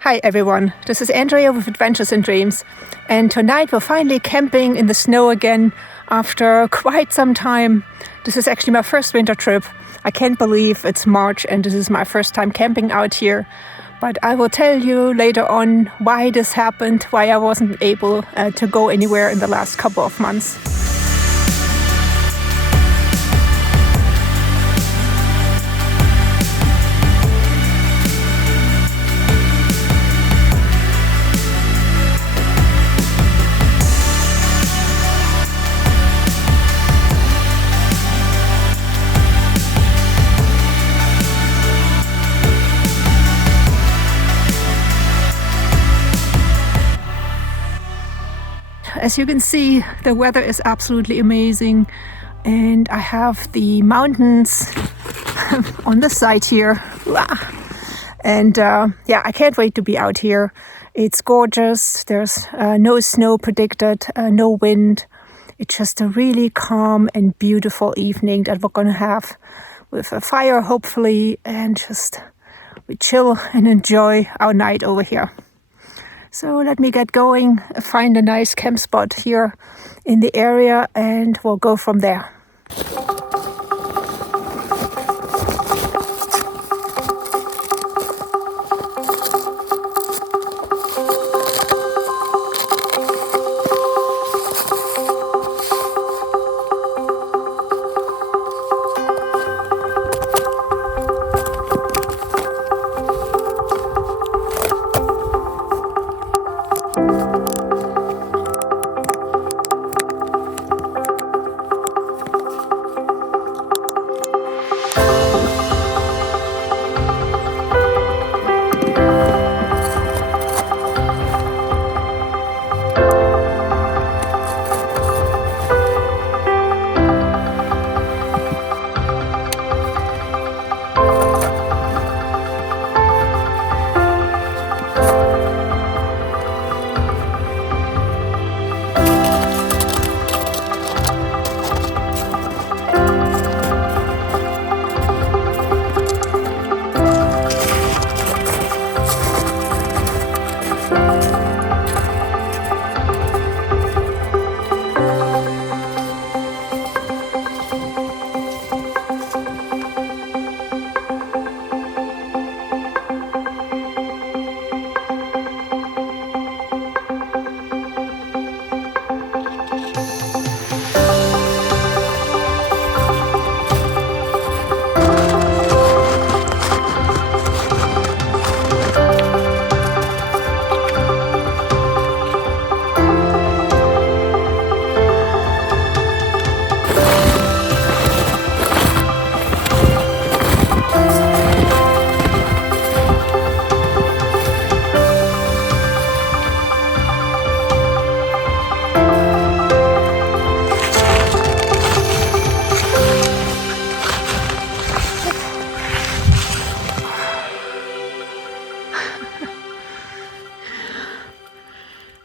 Hi everyone, this is Andrea with Adventures and Dreams, and tonight we're finally camping in the snow again after quite some time. This is actually my first winter trip. I can't believe it's March and this is my first time camping out here, but I will tell you later on why this happened, why I wasn't able to go anywhere in the last couple of months. As you can see, the weather is absolutely amazing, and I have the mountains on this side here. And yeah, I can't wait to be out here. It's gorgeous. There's no snow predicted, no wind. It's just a really calm and beautiful evening that we're gonna have with a fire, hopefully, and just we chill and enjoy our night over here. So let me get going, find a nice camp spot here in the area, and we'll go from there.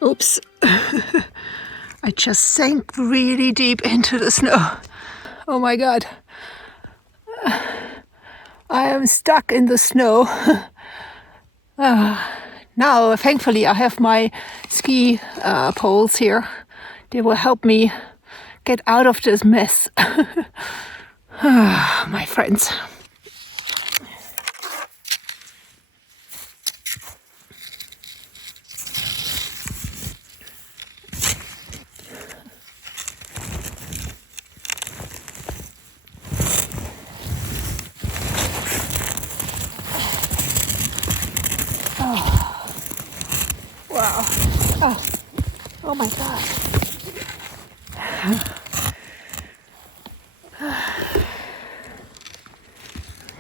Oops, I just sank really deep into the snow. Oh my God. I am stuck in the snow. Now, thankfully, I have my ski poles here. They will help me get out of this mess. My friends. Wow. Oh my God.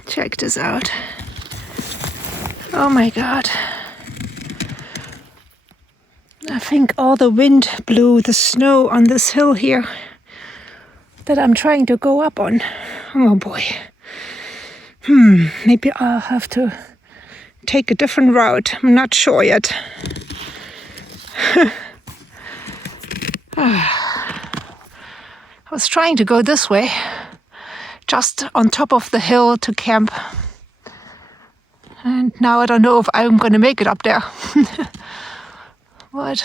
Check this out. Oh my God. I think all the wind blew the snow on this hill here that I'm trying to go up on. Oh boy. Maybe I'll have to take a different route. I'm not sure yet. I was trying to go this way, just on top of the hill to camp. And now I don't know if I'm going to make it up there. But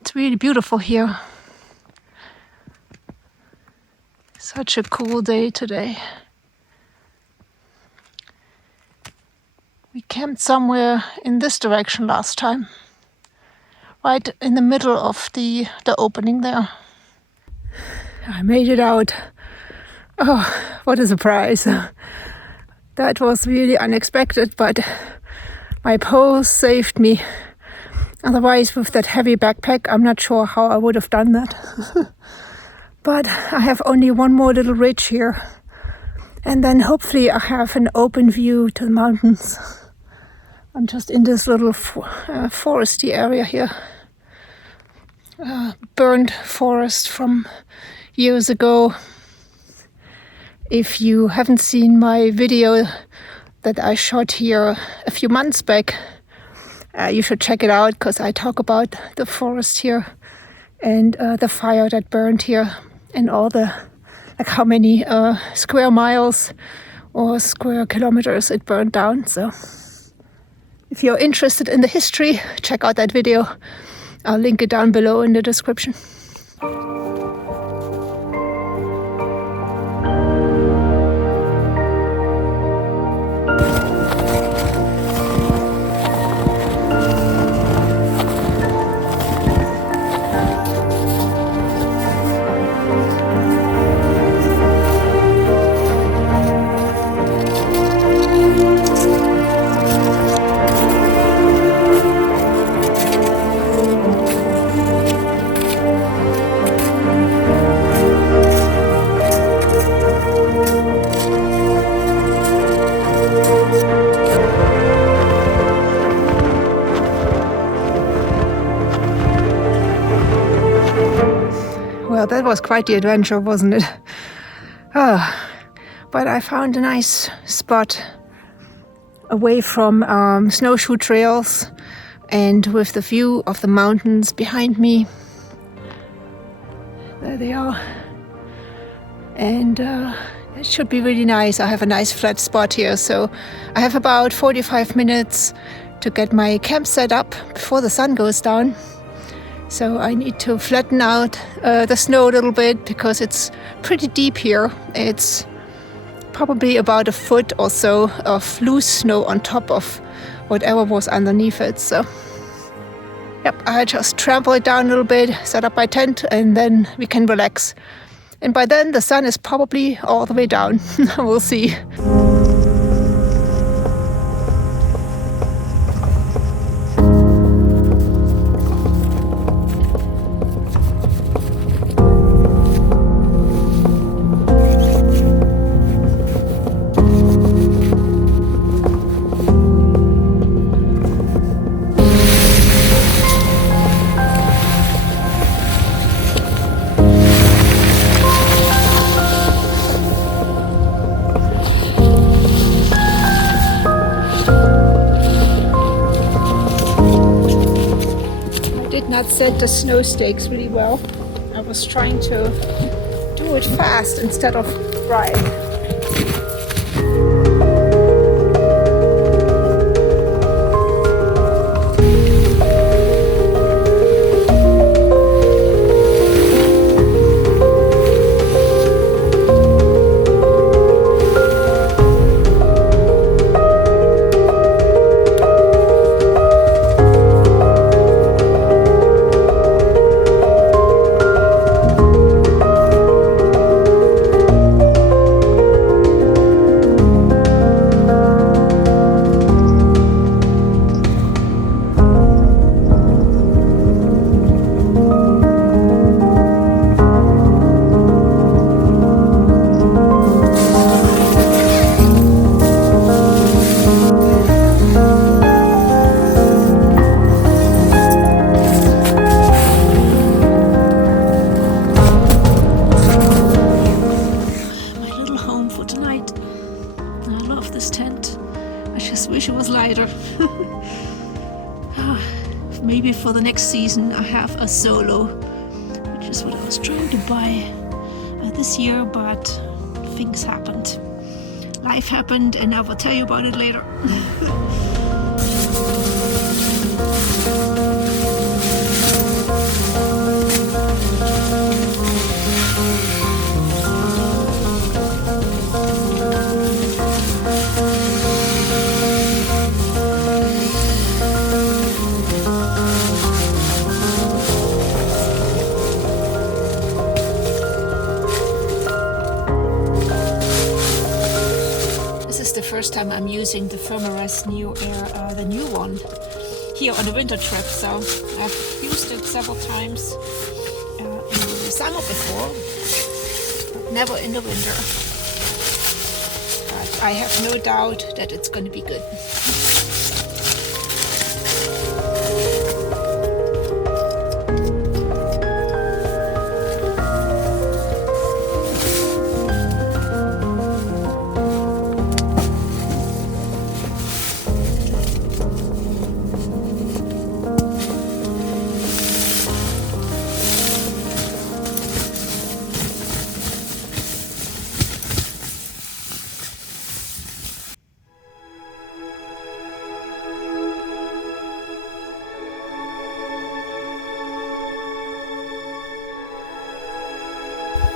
it's really beautiful here. Such a cool day today. We camped somewhere in this direction last time. Right in the middle of the opening there. I made it out. Oh, what a surprise. That was really unexpected, but my pose saved me. Otherwise, with that heavy backpack, I'm not sure how I would have done that. But I have only one more little ridge here. And then hopefully I have an open view to the mountains. I'm just in this little foresty area here. Burned forest from years ago. If you haven't seen my video that I shot here a few months back, you should check it out, because I talk about the forest here and the fire that burned here and all the, like how many square miles or square kilometers it burned down. So if you're interested in the history, check out that video. I'll link it down below in the description. Well, that was quite the adventure, wasn't it? But I found a nice spot away from snowshoe trails and with the view of the mountains behind me. There they are. And it should be really nice. I have a nice flat spot here, so I have about 45 minutes to get my camp set up before the sun goes down. So I need to flatten out the snow a little bit, because it's pretty deep here. It's probably about a foot or so of loose snow on top of whatever was underneath it. So yep, I just trample it down a little bit, set up my tent, and then we can relax. And by then the sun is probably all the way down. We'll see. Set the snow stakes really well. I was trying to do it fast instead of right. Maybe for the next season I have a solo, which is what I was trying to buy this year, but things happened. life happened, and I will tell you about it later. First time I'm using the Thermarest Neo Air, the new one, here on a winter trip. So I've used it several times in the summer before, but never in the winter. But I have no doubt that it's going to be good.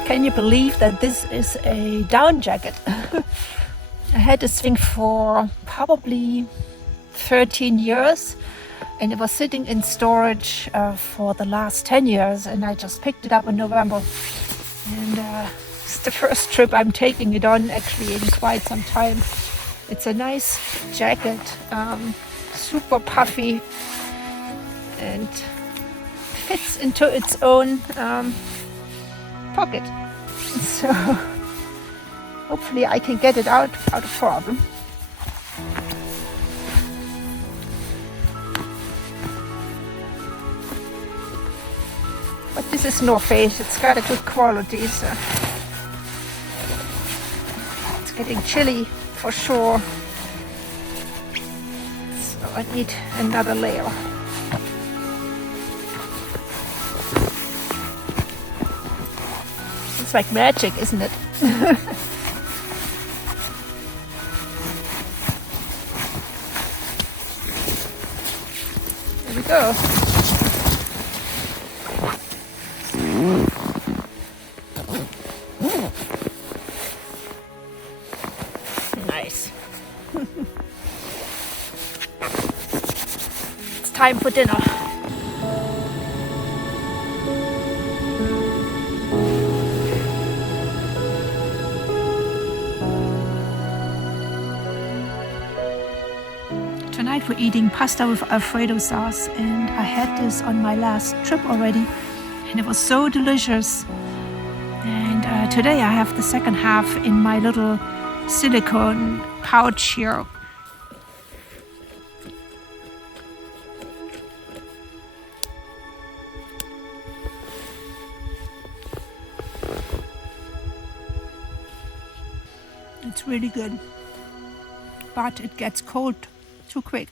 Can you believe that this is a down jacket? I had this thing for probably 13 years and it was sitting in storage for the last 10 years, and I just picked it up in November. And it's the first trip I'm taking it on actually in quite some time. It's a nice jacket, super puffy, and fits into its own pocket. So hopefully I can get it out without a problem. But this is North Face, it's got a good quality, so it's getting chilly for sure. So I need another layer. It's like magic, isn't it? There we go. Nice. It's time for dinner. Tonight we're eating pasta with Alfredo sauce, and I had this on my last trip already and it was so delicious. And today I have the second half in my little silicone pouch here. It's really good, but it gets cold too quick.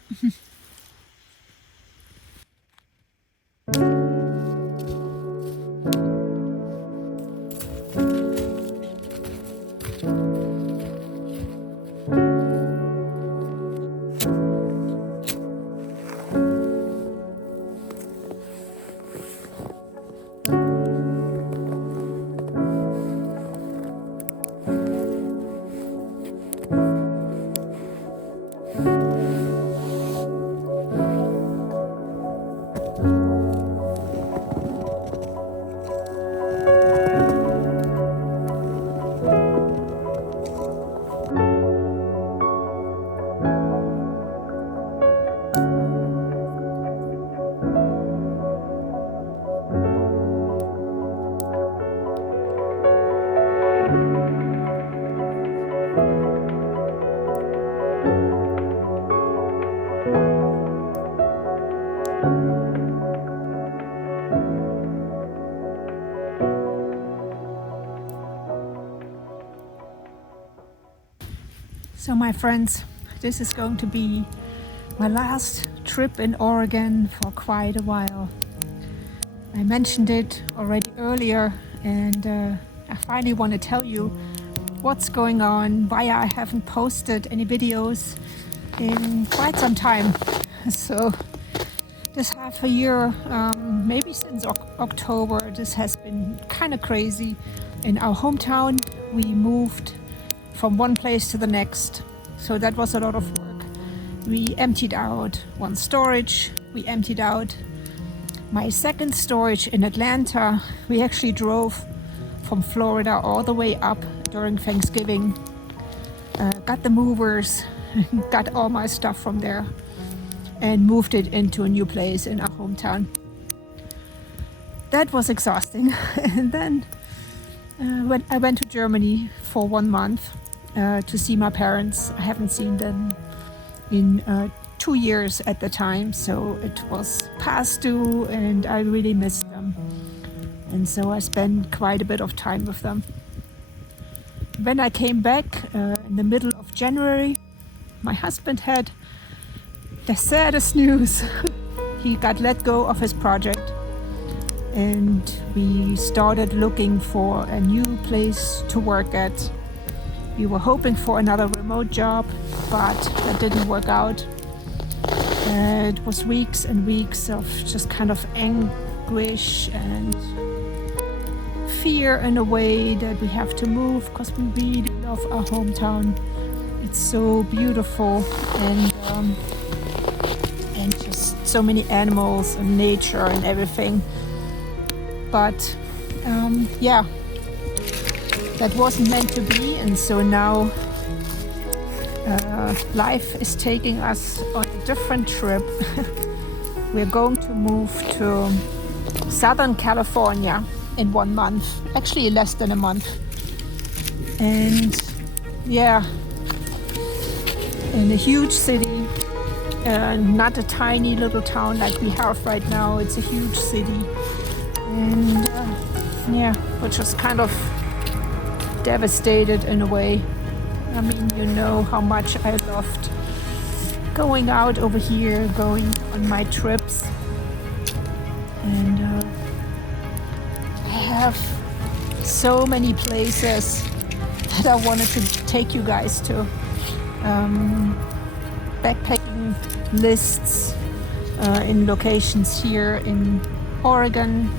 So my friends, this is going to be my last trip in Oregon for quite a while. I mentioned it already earlier, and I finally want to tell you what's going on, why I haven't posted any videos in quite some time. So this half a year, maybe since October, this has been kind of crazy. In our hometown, we moved from one place to the next, so that was a lot of work. We emptied out one storage, we emptied out my second storage in Atlanta. We actually drove from Florida all the way up during Thanksgiving, got the movers, got all my stuff from there and moved it into a new place in our hometown. That was exhausting. And then when I went to Germany for 1 month to see my parents. I haven't seen them in 2 years at the time, so it was past due and I really missed them. And so I spent quite a bit of time with them. When I came back in the middle of January, my husband had the saddest news. He got let go of his project and we started looking for a new place to work at. We were hoping for another remote job, but that didn't work out. It was weeks and weeks of just kind of anguish and fear in a way that we have to move because we really love our hometown. It's so beautiful and just so many animals and nature and everything. But yeah, that wasn't meant to be, and so now life is taking us on a different trip. We're going to move to Southern California in 1 month, actually less than a month. And yeah, in a huge city, not a tiny little town like we have right now. It's a huge city. And yeah, we're just kind of devastated in a way. I mean, you know how much I loved going out over here, going on my trips. And I have so many places that I wanted to take you guys to. Backpacking lists in locations here in Oregon,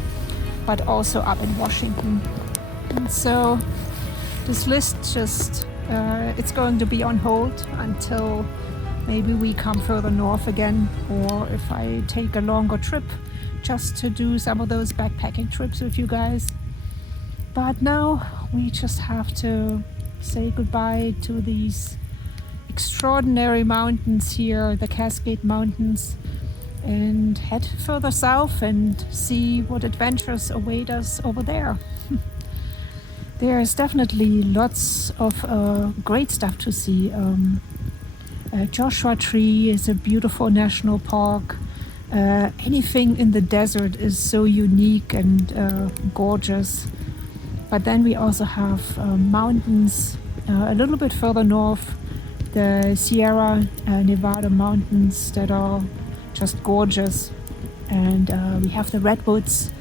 but also up in Washington. And so this list just, it's going to be on hold until maybe we come further north again, or if I take a longer trip just to do some of those backpacking trips with you guys. But now we just have to say goodbye to these extraordinary mountains here, the Cascade Mountains, and head further south and see what adventures await us over there. There's definitely lots of great stuff to see. Joshua Tree is a beautiful national park. Anything in the desert is so unique and gorgeous. But then we also have mountains a little bit further north, the Sierra Nevada mountains that are just gorgeous. And we have the redwoods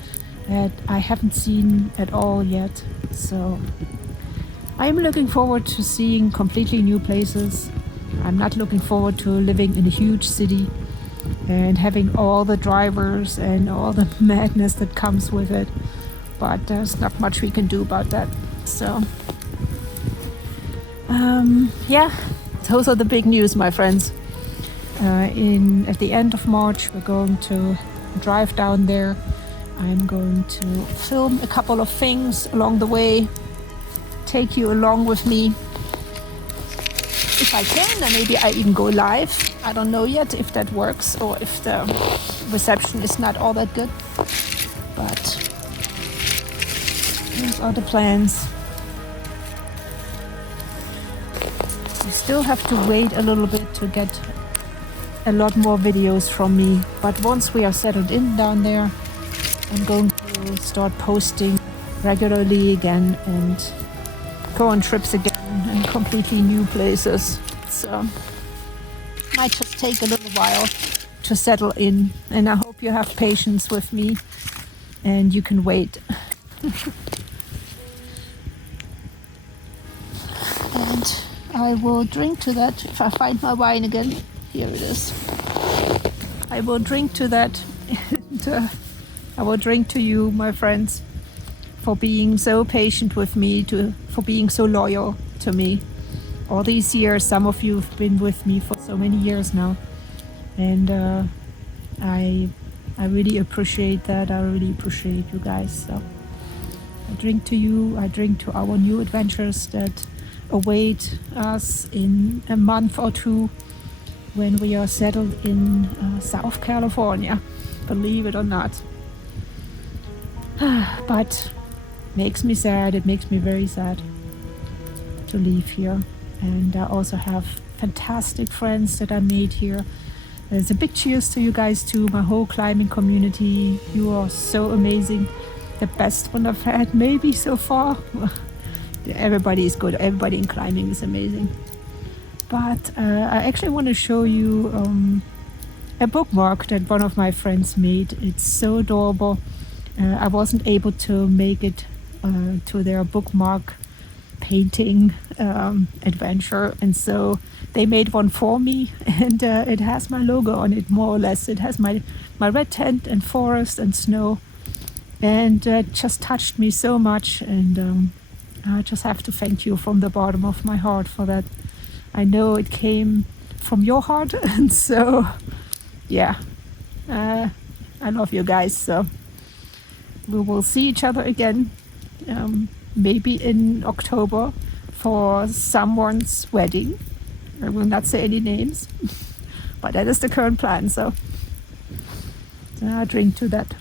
that I haven't seen at all yet. So I'm looking forward to seeing completely new places. I'm not looking forward to living in a huge city and having all the drivers and all the madness that comes with it. But there's not much we can do about that. So yeah, those are the big news, my friends. At the end of March, we're going to drive down there. I'm going to film a couple of things along the way, take you along with me. If I can, then maybe I even go live. I don't know yet if that works or if the reception is not all that good. But these are the plans. We still have to wait a little bit to get a lot more videos from me. But once we are settled in down there, I'm going to start posting regularly again and go on trips again and completely new places. So might just take a little while to settle in, and I hope you have patience with me and you can wait. I will drink to that if I find my wine again. Here it is. I will drink to that. And, I will drink to you, my friends, for being so patient with me, for being so loyal to me. All these years, some of you have been with me for so many years now. And I really appreciate that. I really appreciate you guys. So I drink to you. I drink to our new adventures that await us in a month or two when we are settled in South California, believe it or not. But makes me sad. It makes me very sad to leave here. And I also have fantastic friends that I made here. There's a big cheers to you guys too, my whole climbing community. You are so amazing. The best one I've had maybe so far. Everybody is good. Everybody in climbing is amazing. But I actually want to show you a bookmark that one of my friends made. It's so adorable. I wasn't able to make it to their bookmark painting adventure, and so they made one for me, and it has my logo on it, more or less. It has my red tent and forest and snow, and it just touched me so much, and I just have to thank you from the bottom of my heart for that. I know it came from your heart, and so yeah, I love you guys. So we will see each other again, maybe in October for someone's wedding. I will not say any names, but that is the current plan. So I drink to that.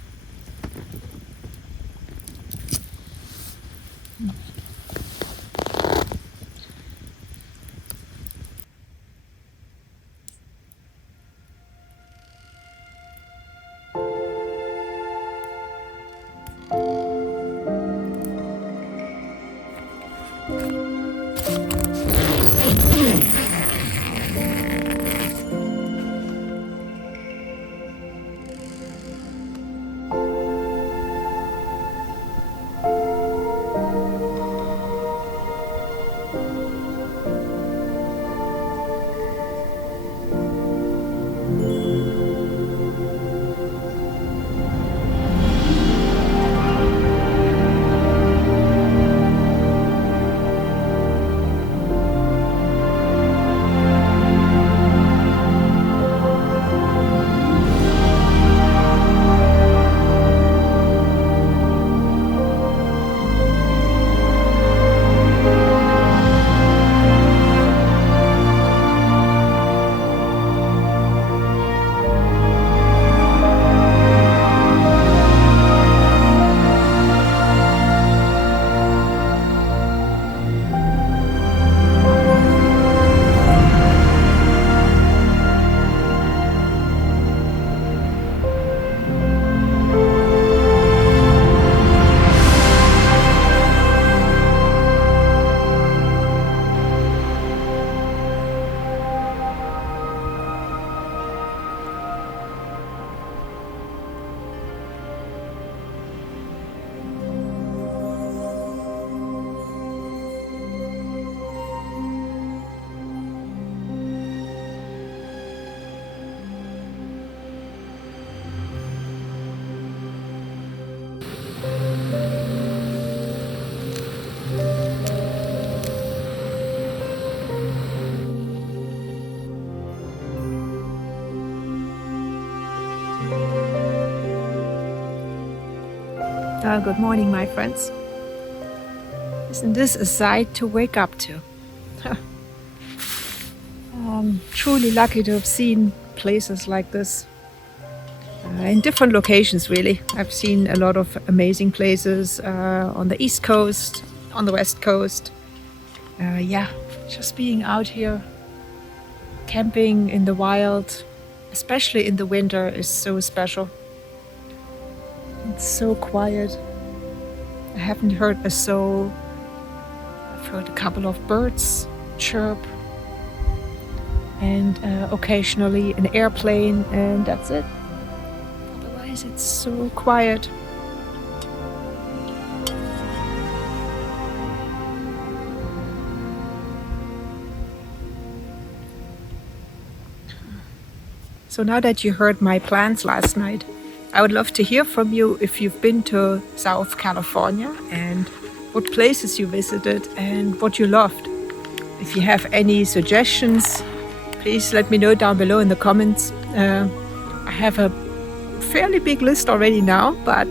Good morning, my friends. Isn't this a sight to wake up to? I'm truly lucky to have seen places like this in different locations, really. I've seen a lot of amazing places on the East Coast, on the West Coast. Yeah, just being out here, camping in the wild, especially in the winter, is so special. It's so quiet. I haven't heard a soul. I've heard a couple of birds chirp, and occasionally an airplane, and that's it. Otherwise, it's so quiet. So now that you heard my plans last night, I would love to hear from you if you've been to South California and what places you visited and what you loved. If you have any suggestions, please let me know down below in the comments. I have a fairly big list already now, but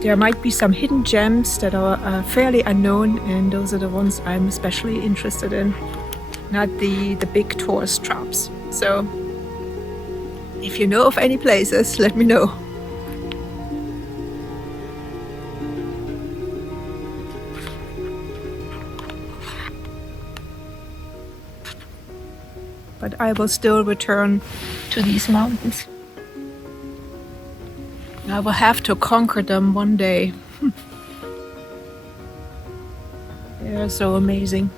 there might be some hidden gems that are fairly unknown, and those are the ones I'm especially interested in, not the big tourist traps. So if you know of any places, let me know. But I will still return to these mountains. I will have to conquer them one day. They are so amazing.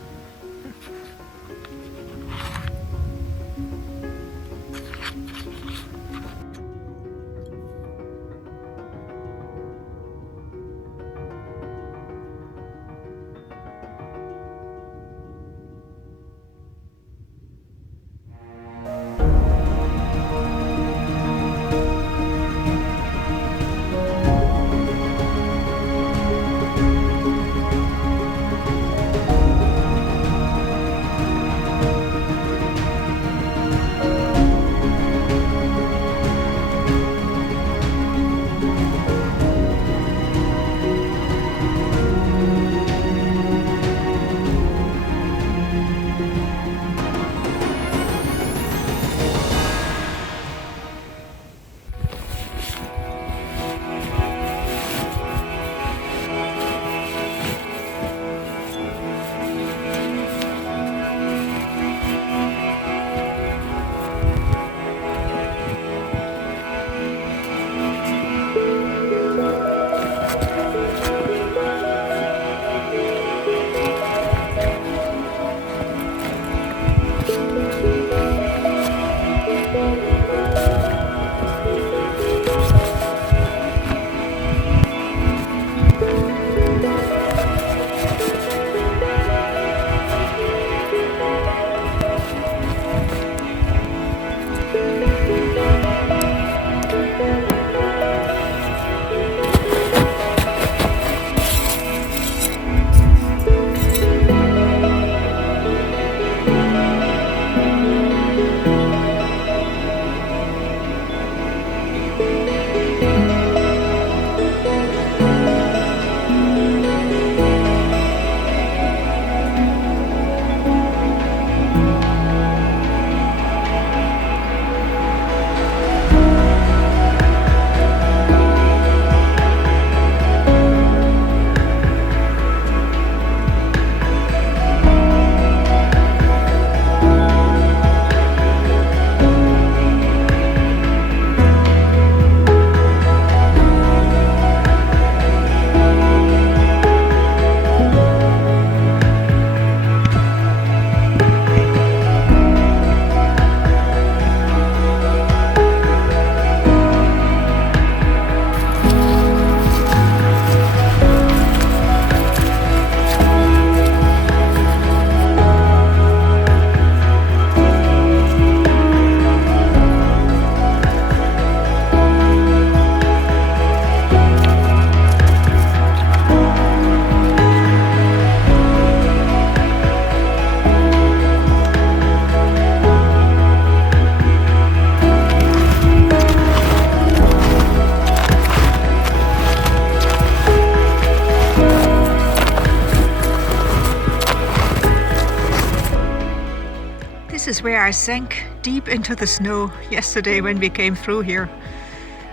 This is where I sank deep into the snow yesterday when we came through here.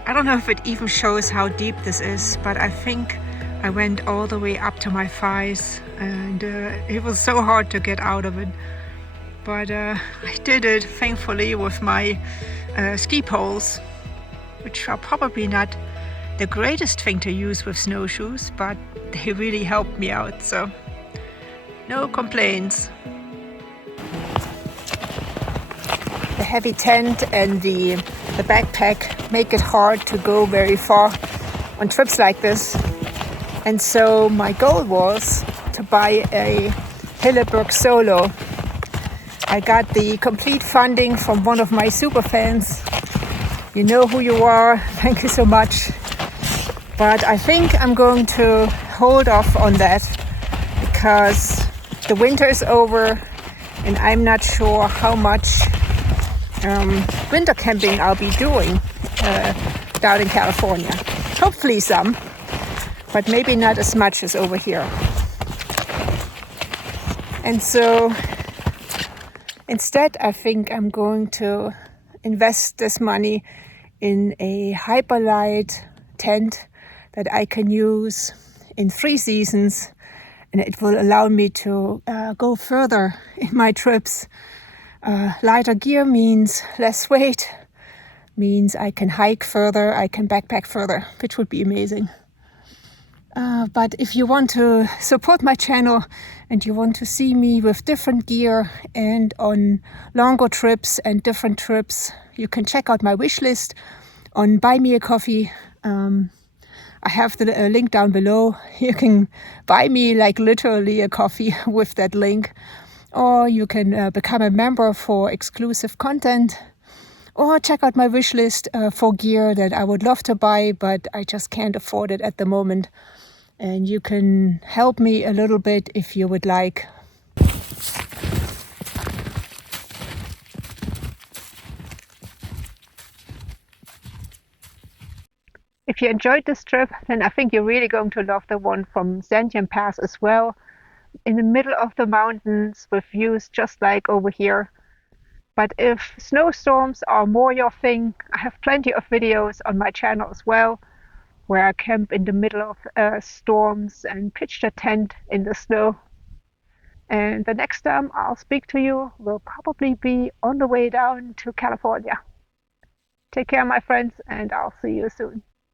I don't know if it even shows how deep this is, but I think I went all the way up to my thighs, and it was so hard to get out of it. But I did it, thankfully, with my ski poles, which are probably not the greatest thing to use with snowshoes, but they really helped me out, so no complaints. The heavy tent and the backpack make it hard to go very far on trips like this. And so my goal was to buy a Hilleberg Solo. I got the complete funding from one of my super fans, You know who you are. Thank you so much. But I think I'm going to hold off on that because the winter is over and I'm not sure how much winter camping I'll be doing down in California. Hopefully some, but maybe not as much as over here. And so instead, I think I'm going to invest this money in a hyperlight tent that I can use in 3 seasons, and it will allow me to go further in my trips. Lighter gear means less weight, means I can hike further, I can backpack further, which would be amazing. But if you want to support my channel and you want to see me with different gear and on longer trips and different trips, you can check out my wish list on Buy Me a Coffee. I have the link down below. You can buy me like literally a coffee with that link, or you can become a member for exclusive content, or check out my wish list for gear that I would love to buy, but I just can't afford it at the moment. And you can help me a little bit if you would like. If you enjoyed this trip, then I think you're really going to love the one from Santiam Pass as well. In the middle of the mountains with views just like over here. But if snowstorms are more your thing, I have plenty of videos on my channel as well, where I camp in the middle of storms and pitched a tent in the snow. And the next time I'll speak to you will probably be on the way down to California. Take care, my friends, and I'll see you soon.